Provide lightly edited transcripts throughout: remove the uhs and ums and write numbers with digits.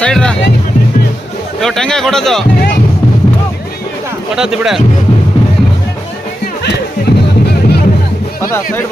Side రా టెంకాయ కొట్టద్దు ఇప్పుడే పద సైడ్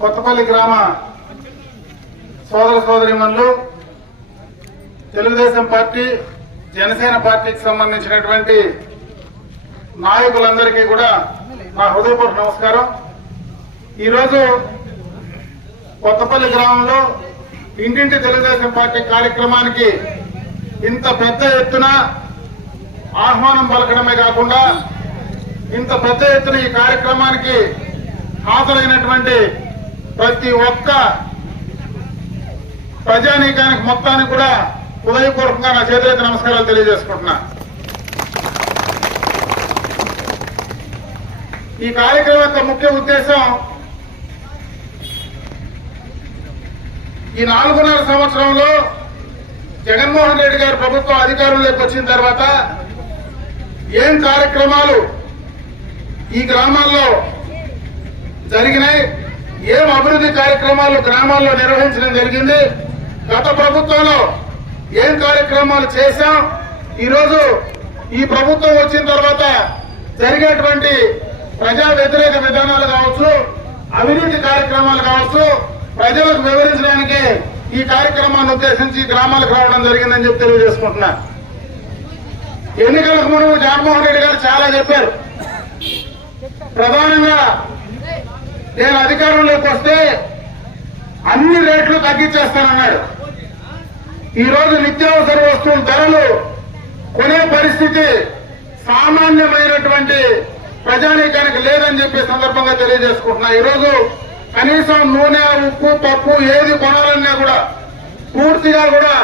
కొత్తపల్లి గ్రామ సోదర సోదరీమణులు, తెలుగుదేశం పార్టీ, జనసేన పార్టీకి సంబంధించినటువంటి నాయకులందరికీ కూడా నా హృదయపూర్వక నమస్కారం. ఈరోజు కొత్తపల్లి గ్రామంలో ఇంటింటి తెలుగుదేశం పార్టీ కార్యక్రమానికి ఇంత పెద్ద ఎత్తున ఆహ్వానం పలకడమే కాకుండా ఇంత పెద్ద ఎత్తున ఈ కార్యక్రమానికి హాజరైనటువంటి ప్రతి ఒక్క ప్రజానీకానికి మొత్తానికి కూడా హృదయపూర్వకంగా నా చేతులైతే నమస్కారాలు తెలియజేసుకుంటున్నా. ఈ కార్యక్రమం యొక్క ముఖ్య ఉద్దేశం ఈ 4.5 సంవత్సరంలో జగన్మోహన్ రెడ్డి గారి ప్రభుత్వం అధికారంలోకి వచ్చిన తర్వాత ఏం కార్యక్రమాలు ఈ గ్రామాల్లో జరిగినాయి, ఏం అభివృద్ధి కార్యక్రమాలు గ్రామాల్లో నిర్వహించడం జరిగింది, గత ప్రభుత్వంలో ఏం కార్యక్రమాలు చేశాం, ఈరోజు ఈ ప్రభుత్వం వచ్చిన తర్వాత జరిగేటువంటి ప్రజా వ్యతిరేక విధానాలు కావచ్చు, అవినీతి కార్యక్రమాలు కావచ్చు, ప్రజలకు వివరించడానికి ఈ కార్యక్రమాన్ని ఉద్దేశించి గ్రామాలకు రావడం జరిగిందని చెప్పి తెలియజేసుకుంటున్నా. ఎన్నికలకు మునుపు జగన్మోహన్ రెడ్డి గారు చాలా చెప్పారు. ప్రధానంగా నేను అధికారంలోకి వస్తే అన్ని రేట్లు తగ్గించేస్తానన్నాడు. ఈరోజు నిత్యావసర వస్తువుల ధరలు కొనే పరిస్థితి సామాన్యమైనటువంటి ప్రజానీకానికి లేదని చెప్పి సందర్భంగా తెలియజేసుకుంటున్నా. ఈరోజు కనీసం నూనె, ఉప్పు, పప్పు ఏది కొనాలన్నా కూడా పూర్తిగా కూడా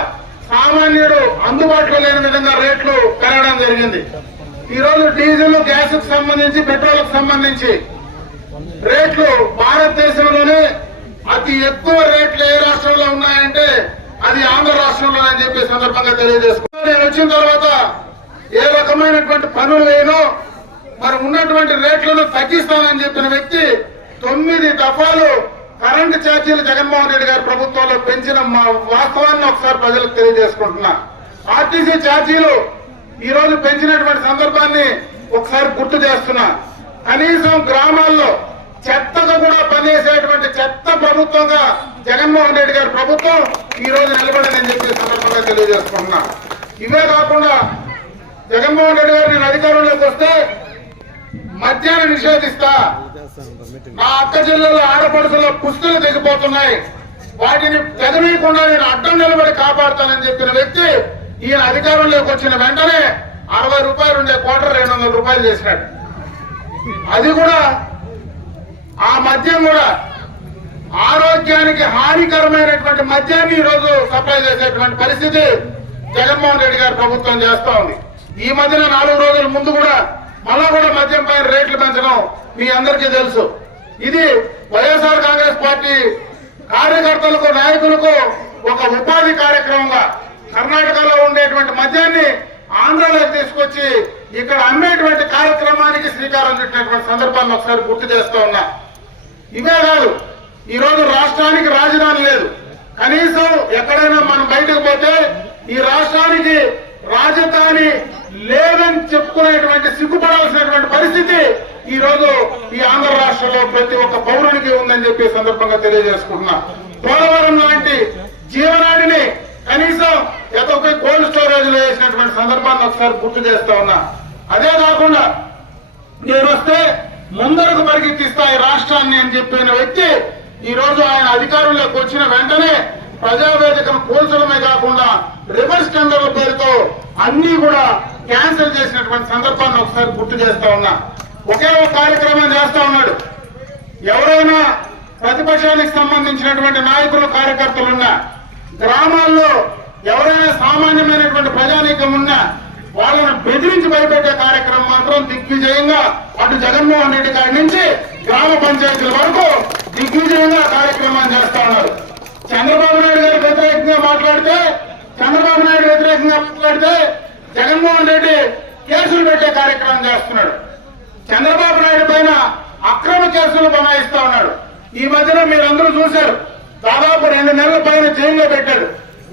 సామాన్యుడు అందుబాటులో లేని విధంగా రేట్లు పెరగడం జరిగింది. ఈరోజు డీజిల్, గ్యాస్ కు సంబంధించి, పెట్రోల్ కు సంబంధించి రేట్లు భారతదేశంలోనే అతి ఎక్కువ రేట్లు ఏ రాష్ట్రంలో ఉన్నాయంటే అది ఆంధ్ర రాష్ట్రంలో అని చెప్పి సందర్భంగా తెలియజేసుకున్నాను. నేను వచ్చిన తర్వాత ఏ రకమైనటువంటి పనులు లేనో మరి ఉన్నటువంటి రేట్లను తగ్గిస్తానని చెప్పిన వ్యక్తి 9 దఫాలు కరెంటు ఛార్జీలు జగన్మోహన్ రెడ్డి గారి ప్రభుత్వంలో పెంచిన మా వాస్తవాన్ని ఒకసారి ప్రజలకు తెలియజేసుకుంటున్నా. ఆర్టీసీ ఛార్జీలు ఈ రోజు పెంచినటువంటి సందర్భాన్ని ఒకసారి గుర్తు చేస్తున్నా. కనీసం గ్రామాల్లో చెత్తగా కూడా పనిచేసేటువంటి చెత్త ప్రభుత్వంగా జగన్మోహన్ రెడ్డి గారి ప్రభుత్వం ఈ రోజు నిలబడిందని చెప్పి సందర్భంగా తెలియజేసుకుంటున్నా. ఇవే కాకుండా జగన్మోహన్ రెడ్డి గారు నేను అధికారంలోకి వస్తే మద్యాన్ని నిషేధిస్తా, నా అక్క జిల్లాలో ఆడపడుతుల పుస్తులు తెగిపోతున్నాయి, వాటిని తెగనీయకుండా నేను అడ్డం నిలబడి కాపాడుతానని చెప్పిన వ్యక్తి ఈయన అధికారంలోకి వచ్చిన వెంటనే 60 రూపాయలు ఉండే క్వార్టర్ 200 రూపాయలు చేసినాడు. అది కూడా ఆ మద్యం కూడా ఆరోగ్యానికి హానికరమైనటువంటి మద్యాన్ని ఈరోజు సప్లై చేసేటువంటి పరిస్థితి జగన్మోహన్ రెడ్డి గారి ప్రభుత్వం చేస్తా ఉంది. ఈ మధ్యన 4 రోజుల ముందు కూడా మళ్ళా కూడా మద్యం పైన రేట్లు పెంచడం మీ అందరికీ తెలుసు. ఇది వైఎస్ఆర్ కాంగ్రెస్ పార్టీ కార్యకర్తలకు, నాయకులకు ఒక ఉపాధి కార్యక్రమంగా కర్ణాటకలో ఉండేటువంటి మద్యాన్ని ఆంధ్రలోకి తీసుకొచ్చి ఇక్కడ అమ్మేటువంటి కార్యక్రమానికి శ్రీకారం చుట్టినటువంటి సందర్భాన్ని ఒకసారి గుర్తు చేస్తా ఉన్నా. ఇవే కాదు, ఈ రోజు రాష్ట్రానికి రాజధాని లేదు. కనీసం ఎక్కడైనా మనం బయటకు పోతే ఈ రాష్ట్రానికి రాజధాని లేదని చెప్పుకునేటువంటి సిగ్గుపడాల్సినటువంటి పరిస్థితి ఈ రోజు ఈ ఆంధ్ర రాష్ట్రంలో ప్రతి ఒక్క పౌరునికి ఉందని చెప్పి సందర్భంగా తెలియజేసుకుంటున్నా. పోలవరం లాంటి జీవనాడిని కనీసం ఎతొక కోల్డ్ స్టోరేజ్ లో వేసినటువంటి సందర్భాన్ని ఒకసారి గుర్తు చేస్తా ఉన్నా. అదే కాకుండా నేను వస్తే ముందరకు పరిగెత్తిస్తా ఈ రాష్ట్రాన్ని అని చెప్పిన వ్యక్తి ఈ రోజు ఆయన అధికారంలోకి వచ్చిన వెంటనే ప్రజావేదికను కూల్చడమే కాకుండా రివర్స్ టెండర్ల పేరుతో అన్ని కూడా క్యాన్సిల్ చేసినటువంటి సందర్భాన్ని ఒకసారి గుర్తు చేస్తా ఉన్నా. ఒకే ఒక కార్యక్రమం చేస్తా ఉన్నాడు. ఎవరైనా ప్రతిపక్షానికి సంబంధించినటువంటి నాయకులు, కార్యకర్తలున్నా, గ్రామాల్లో ఎవరైనా సామాన్యమైనటువంటి ప్రజానీకం ఉన్నా వాళ్ళను బెదిరించి భయపెట్టే కార్యక్రమం మాత్రం దిగ్విజయంగా అటు జగన్మోహన్ రెడ్డి గారి నుంచి గ్రామ పంచాయతీల వరకు దిగ్విజయంగా కార్యక్రమాన్ని చేస్తా ఉన్నారు. చంద్రబాబు నాయుడు గారికి వ్యతిరేకంగా మాట్లాడితే జగన్మోహన్ రెడ్డి కేసులు పెట్టే కార్యక్రమం చేస్తున్నాడు. చంద్రబాబు నాయుడు పైన అక్రమ కేసులు బనాయిస్తా ఉన్నాడు. ఈ మధ్యన మీరందరూ చూశారు, దాదాపు 2 నెలల పైన జైల్లో పెట్టాడు.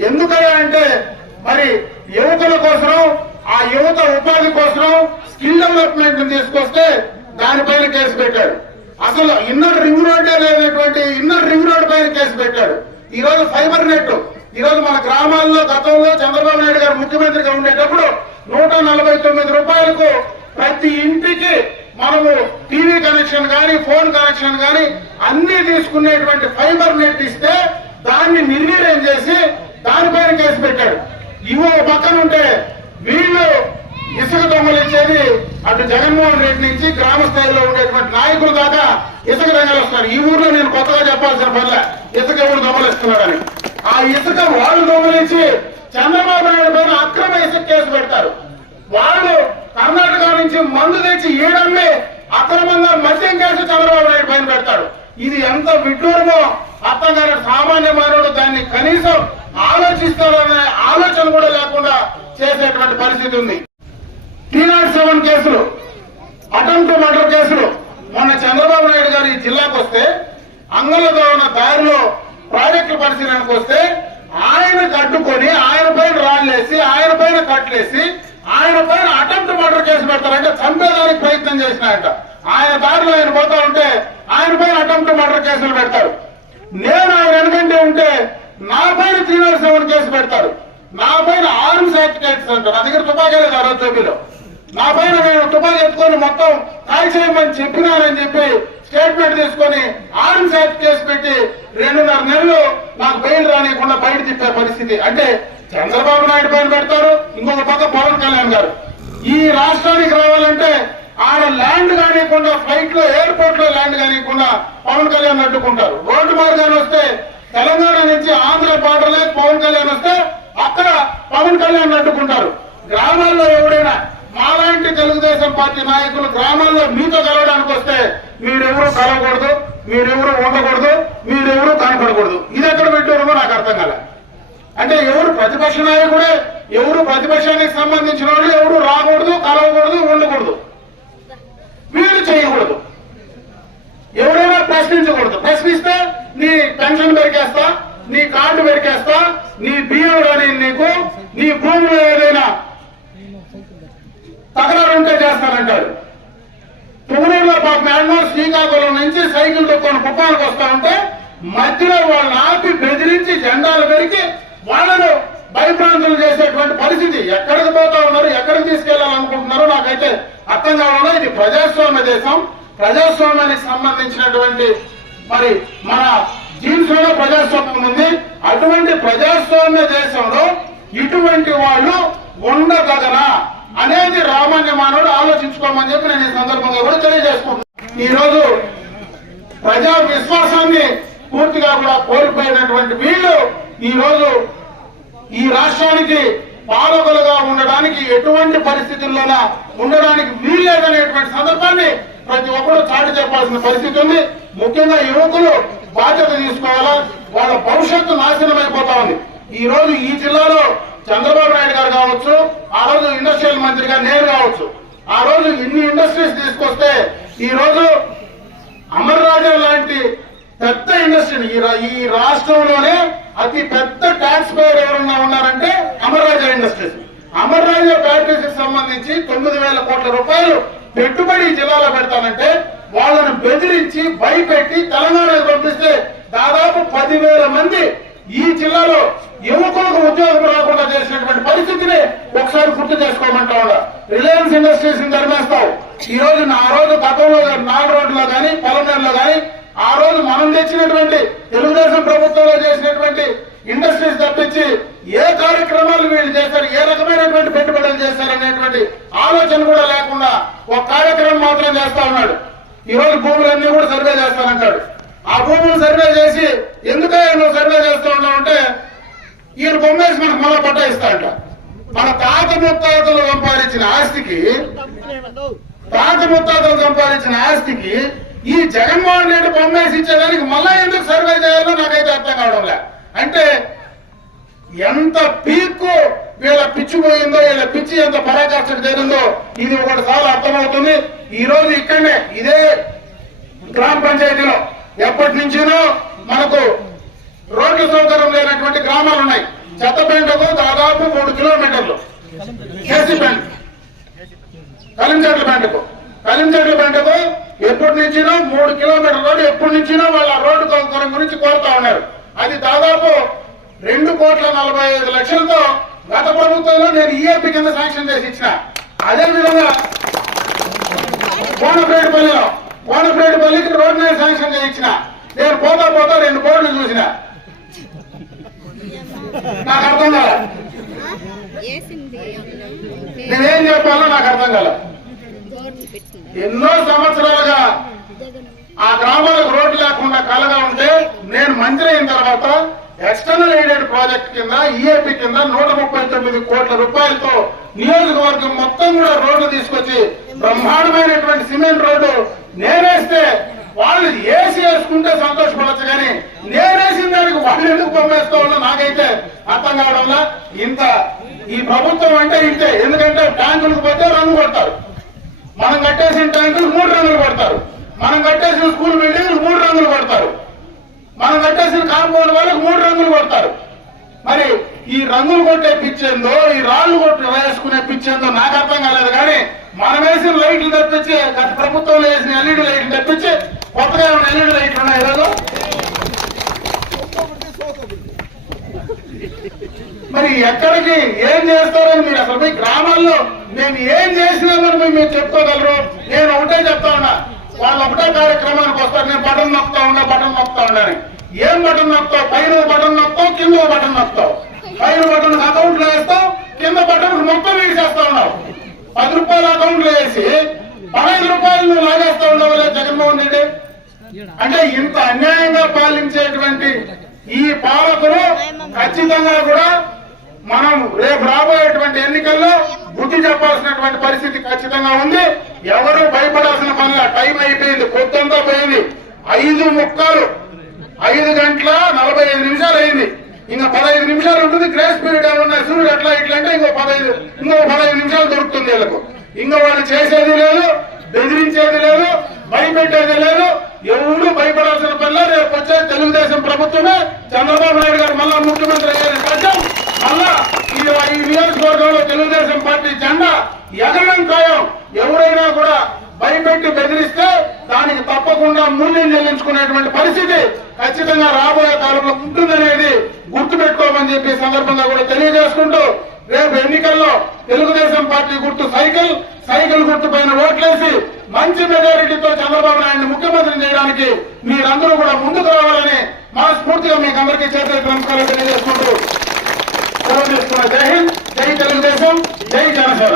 ఎందుకయ్యా అంటే మరి యువకుల కోసం, ఆ యువత ఉపాధి కోసం స్కిల్ డెవలప్మెంట్ తీసుకొస్తే దానిపైన కేసు పెట్టాడు. అసలు ఇన్నర్ రింగ్ రోడ్డే లేనటువంటి ఇన్నర్ రింగ్ రోడ్ పైన కేసు పెట్టాడు. ఈ రోజు ఫైబర్ నెట్, ఈ రోజు మన గ్రామాల్లో గతంలో చంద్రబాబు నాయుడు గారు ముఖ్యమంత్రిగా ఉండేటప్పుడు 149 రూపాయలకు ప్రతి ఇంటికి మనము టీవీ కనెక్షన్ కానీ ఫోన్ కనెక్షన్ కానీ అన్ని తీసుకునేటువంటి ఫైబర్ నెట్ ఇస్తే దాన్ని నిర్వీర్యం చేసి దానిపైన కేసు పెట్టాడు. ఇవో పక్కన ఉంటే వీళ్ళు ఇసుక దొంగలు ఇచ్చేది అటు జగన్మోహన్ రెడ్డి నుంచి గ్రామ స్థాయిలో ఉండేటువంటి నాయకులు దాకా ఇసుక దొంగలు వస్తున్నారు. ఈ ఊర్లో నేను కొత్తగా చెప్పాల్సిన పనిలే ఇసుక ఎవరు దొంగలు ఇస్తున్నారని. ఆ ఇసుక వాళ్ళు దొంగలించి చంద్రబాబు నాయుడు పైన అక్రమ ఇసుక కేసు పెడతారు. వాళ్ళు కర్ణాటక నుంచి మందు తెచ్చి ఈడమ్మి అక్రమంగా మద్యం కేసు చంద్రబాబు నాయుడు పైన పెడతాడు. ఇది ఎంత విడ్డూరమో అర్థం కాని సామాన్య మానవుడు దాన్ని కనీసం ఆలోచిస్తారనే ఆలోచన కూడా లేకుండా చేసేటువంటి పరిస్థితి ఉంది. 307 కేసులు, అటెంప్ట్ మర్డర్ కేసులు. మొన్న చంద్రబాబు నాయుడు గారు ఈ జిల్లాకు వస్తే అంగళ్ళతో ఉన్న దారిలో ప్రాజెక్టుల పరిశీలనకు వస్తే ఆయన కట్టుకొని ఆయన పైన రాళ్లేసి ఆయన పైన కట్లేసి ఆయన పైన అటెంప్ట్ మర్డర్ కేసు పెడతారంటే చంపేదానికి ప్రయత్నం చేసినాయంట. ఆయన దారిలో ఆయన పోతా ఉంటే ఆయన పైన అటెంప్ట్ మర్డర్ కేసులు పెడతారు. నేను ఆయన వెనుకంటే ఉంటే నా పైన 307 కేసు పెడతారు. నా పైన ఆర్మ్స్ యాక్ట్ కేసు అంటారు. నా దగ్గర తుపాకీ లేదు ఆ రోజు చోబీలో. నా పైన నేను తుపాకీ ఎత్తుకొని మొత్తం కాల్ చేయమని చెప్పినానని చెప్పి స్టేట్మెంట్ తీసుకొని ఆర్మ్స్ యాక్ట్ కేసు పెట్టి 2.5 నెలలు నాకు బెయిల్ రానియకుండా బయట తిప్పే పరిస్థితి. అంటే చంద్రబాబు నాయుడు పైన పెడతారు, ఇంకొక పక్క పవన్ కళ్యాణ్ గారు. ఈ రాష్ట్రానికి రావాలంటే ఆడ ల్యాండ్ కానియకుండా ఫ్లైట్ లో ఎయిర్పోర్ట్ లో ల్యాండ్ కానియకుండా పవన్ కళ్యాణ్ అడ్డుకుంటారు. రోడ్డు మార్గాన్ని వస్తే తెలంగాణ నుంచి ఆంధ్ర బార్డర్ లేదు, పవన్ కళ్యాణ్ వస్తే అక్కడ పవన్ కళ్యాణ్ అడ్డుకుంటారు. గ్రామాల్లో ఎవరైనా మాలాంటి తెలుగుదేశం పార్టీ నాయకులు గ్రామాల్లో మీతో కలవడానికి వస్తే మీరెవరూ కలవకూడదు, మీరెవరూ ఉండకూడదు, మీరెవరూ కనపడకూడదు. ఇది ఎక్కడ పెట్టారో నాకు అర్థం కాలే. అంటే ఎవరు ప్రతిపక్ష నాయకుడే, ఎవరు ప్రతిపక్షానికి సంబంధించిన వాళ్ళు ఎవరు రాకూడదు, కలవకూడదు, ఉండకూడదు, వీళ్ళు చేయకూడదు, ఎవరైనా ప్రశ్నించకూడదు. ప్రశ్నిస్తే నీ పెన్షన్ పెరికేస్తా, నీ కార్డు పెరికేస్తా, నీ బియ్యం రాని నీకు, నీ భూమిలో ఏదైనా తగరాలు ఉంటే చేస్తానంటాడు. పువ్వులూరులో పాపం ఎన్నో శ్రీకాకుళం నుంచి సైకిల్ తొక్కుని కుప్పానికి వస్తా ఉంటే మధ్యలో వాళ్ళని ఆపి బెదిరించి జెండాలు పెరిగి వాళ్ళను భయభ్రాంతులు చేసేటువంటి పరిస్థితి. ఎక్కడికి పోతా ఉన్నారు, ఎక్కడికి తీసుకెళ్లాలనుకుంటున్నారో నాకైతే అర్థం కావాలో. ఇది ప్రజాస్వామ్య దేశం, ప్రజాస్వామ్యానికి సంబంధించినటువంటి మరి మన జీన్స్ లో ప్రజాస్వామ్యం ఉంది. అటువంటి ప్రజాస్వామ్య దేశంలో ఇటువంటి వాళ్ళు ఉండగలరా అనేది సామాన్య మానవుడు ఆలోచించుకోమని చెప్పి నేను ఈ సందర్భంగా కూడా తెలియజేసుకుంటున్నాను. ఈ రోజు ప్రజా విశ్వాసాన్ని పూర్తిగా కూడా కోల్పోయినటువంటి వీళ్ళు ఈ రోజు ఈ రాష్ట్రానికి పాలకులుగా ఉండడానికి ఎటువంటి పరిస్థితుల్లోనా ఉండడానికి వీల్లేదనేటువంటి సందర్భాన్ని ప్రతి ఒక్కరూ చాటి చెప్పాల్సిన పరిస్థితి ఉంది. ముఖ్యంగా యువకులు బాధ్యత తీసుకోవాలా, వాళ్ళ భవిష్యత్తు నాశనం అయిపోతా ఉంది. ఈ రోజు ఈ జిల్లాలో చంద్రబాబు నాయుడు గారు కావచ్చు, ఆ రోజు ఇండస్ట్రియల్ మంత్రిగా నేను కావచ్చు, ఆ రోజు ఇన్ని ఇండస్ట్రీస్ తీసుకొస్తే ఈ రోజు అమర్ రాజా లాంటి పెద్ద ఇండస్ట్రీ ఈ రాష్ట్రంలోనే అతి పెద్ద ట్యాక్స్ పేయర్ ఎవరన్నా ఉన్నారంటే అమర్ రాజా ఇండస్ట్రీస్. అమర్ రాజా బ్యాటరీస్ కి సంబంధించి 9,000 కోట్ల రూపాయలు పెట్టుబడి జిల్లాలో పెడతానంటే వాళ్ళను బెదిరించి భయపెట్టి తెలంగాణకు పంపిస్తే దాదాపు 10,000 మంది ఈ జిల్లాలో యువకులకు ఉద్యోగం రాకుండా చేసినటువంటి పరిస్థితిని ఒకసారి గుర్తు చేసుకోమంటా ఉన్నా. రిలయన్స్ ఇండస్ట్రీస్ ని ధర్మేస్తావు. ఈ రోజు ఆ రోజు గతంలో నాగరోడ్లో కానీ పొలంనేరులో కానీ ఆ రోజు మనం తెచ్చినటువంటి తెలుగుదేశం ప్రభుత్వంలో చేసినటువంటి ఇండస్ట్రీస్ తప్పించి ఏ కార్యక్రమాలు వీళ్ళు చేశారు, ఏ రకమైనటువంటి పెట్టుబడులు చేశారనేటువంటి ఆలోచన కూడా లేకుండా ఒక కార్యక్రమం మాత్రం చేస్తా ఉన్నాడు. ఈ రోజు భూములన్నీ కూడా సర్వే చేస్తానంటాడు. ఆ భూములు సర్వే చేసి ఎందుకో నువ్వు సర్వే చేస్తూ ఉన్నావు అంటే ఈయన బొమ్మేసి మనకు మళ్ళా పట్టా ఇస్తాడంట. మన తాత ముత్తాతలు సంపాదించిన ఆస్తికి ఈ జగన్మోహన్ రెడ్డి బొమ్మేసి ఇచ్చేదానికి మళ్ళా ఎందుకు సర్వే చేయాలో నాకైతే అర్థం కావడంలే. అంటే ఎంత పీక్కు వీళ్ళ పిచ్చి పోయిందో, వీళ్ళ పిచ్చి ఎంత పరాకాష్ఠకు చేరిందో ఇది ఒకటిసారి అర్థమవుతుంది. ఈ రోజు ఇక్కడనే ఇదే గ్రామ పంచాయతీలో ఎప్పటి నుంచినో మనకు రోడ్ల సౌకర్యం లేనటువంటి గ్రామాలు ఉన్నాయి. చెత్తపేంటకు దాదాపు 3 కిలోమీటర్లు, కేసీపేంట, కలించెట్ల పేంటకు ఎప్పటి నుంచినో 3 కిలోమీటర్ల రోడ్డు ఎప్పటి నుంచినో వాళ్ళ రోడ్డు సౌకర్యం గురించి కోరుతా ఉన్నారు. అది దాదాపు 2,45,00,000తో గత ప్రభుత్వంలో నేను ఈఏపీ కింద శాంక్షన్ చేసి ఇచ్చిన. అదేవిధంగా కోనపేటపల్లికి రోడ్డు నేను శాంక్షన్ చేయించిన. నేను పోతా 2 బోర్డులు చూసిన, నాకు అర్థం కాల. నేనేం చెప్పాలో నాకు అర్థం కాల. ఎన్నో సంవత్సరాలుగా ఆ గ్రామాలకు రోడ్డు లేకుండా కలగా ఉంటే నేను మంత్రి అయిన తర్వాత ఎక్స్టర్నల్ ఎయిడెడ్ ప్రాజెక్ట్ కింద ఈఏపీ కింద 139 కోట్ల రూపాయలతో నియోజకవర్గం మొత్తం కూడా రోడ్లు తీసుకొచ్చి బ్రహ్మాండమైనటువంటి సిమెంట్ రోడ్డు నేనేస్తే వాళ్ళు ఏసీ వేసుకుంటే సంతోషపడచ్చు, కానీ నేనేసిన దానికి వాళ్ళు ఎందుకు పంపేస్తా ఉన్నా నాకైతే అర్థం కావడంలా. ఇంత ఈ ప్రభుత్వం అంటే ఇంతే. ఎందుకంటే ట్యాంకులకు పోతే రంగు కొడతారు, మనం కట్టేసిన ట్యాంకులు 3 రంగులు కొడతారు, మనం కట్టేసిన స్కూల్ బిల్డింగ్లు 3 రంగులు కొడతారు, మనం కట్టేసిన కాంపౌండ్ వాళ్ళకి 3 రంగులు కొడతారు. మరి ఈ రంగులు కొట్టే పిచ్చేందో, ఈ రాళ్లు కొట్టి వేసుకునే పిచ్చేందో నాకు అర్థం కాలేదు. కానీ మనం వేసిన లైట్లు తెప్పించి, గత ప్రభుత్వంలో వేసిన ఎల్ఈడి లైట్లు తెప్పించి కొత్తగా ఏమైనా ఎల్ఈడి లైట్లు ఉన్నాయి ఈరోజు? మరి ఎక్కడికి ఏం చేస్తారని మీరు అసలు మీ గ్రామాల్లో మేము ఏం చేసినామని మీరు చెప్పుకోగలరు? నేను ఒకటే చెప్తా ఉన్నా, వాళ్ళు ఒకటే కార్యక్రమానికి వస్తారు, నేను బటన్ నొక్కుతా ఉండని. ఏం బటన్ నొక్కుతావు? పైన బటన్ నొక్కుతావు, కింద బటన్ నొక్కుతావు. పైన బటన్ అకౌంట్ లో వేస్తావు, కింద బటన్ మొత్తం వేసేస్తా ఉన్నావు. 10 రూపాయల అకౌంట్ లో వేసి 15 రూపాయలు నువ్వు లాగేస్తా ఉండవు జగన్మోహన్ రెడ్డి. అంటే ఇంత అన్యాయంగా పాలించేటువంటి ఈ పాలకులు ఖచ్చితంగా కూడా మనం రేపు రాబోయేటువంటి ఎన్నికల్లో బుద్ధి చెప్పాల్సినటువంటి పరిస్థితి ఖచ్చితంగా ఉంది. ఎవరు భయపడాల్సిన పనిలా. టైం అయిపోయింది, పొద్దుంతా పోయింది. 5 గంటల 45 నిమిషాలు అయింది. ఇంకా 15 నిమిషాలు ఉంటుంది. గ్రేస్ పీరియడ్ ఏమన్నా సూర్యుడు అట్లా ఇట్లా అంటే ఇంకో 15 నిమిషాలు దొరుకుతుంది వీళ్ళకు. ఇంకా వాళ్ళు చేసేది లేదు, బెదిరించేది లేదు, భయపెట్టేది లేదు. ఎవరు భయపడాల్సిన పనిలా. రేపు వచ్చే తెలుగుదేశం ప్రభుత్వమే, చంద్రబాబు నాయుడు గారు మళ్ళా ముఖ్యమంత్రి అయ్యే పక్షం మళ్ళా ఈ నియోజకవర్గంలో తెలుగుదేశం పార్టీ జెండా ఎగరడం ఖాయం. ఎవరైనా కూడా భయపెట్టి బెదిరిస్తే దానికి తప్పకుండా మూల్యం చెల్లించుకునేటువంటి పరిస్థితి ఖచ్చితంగా రాబోయే కాలంలో ఉంటుందనేది గుర్తుపెట్టుకోమని చెప్పి సందర్భంగా కూడా తెలియజేసుకుంటూ, రేపు ఎన్నికల్లో తెలుగుదేశం పార్టీ గుర్తు సైకిల్ గుర్తు పైన ఓట్లేసి మంచి మెజారిటీతో చంద్రబాబు నాయుడిని ముఖ్యమంత్రి చేయడానికి మీరందరూ కూడా ముందుకు రావాలని మనస్ఫూర్తిగా మీకు అందరికీ చేతులకు నమస్కారం తెలియజేసుకుంటూ సెలవు తీసుకున్న. జై హింద్, జై తెలుగుదేశం, జై జనసేన.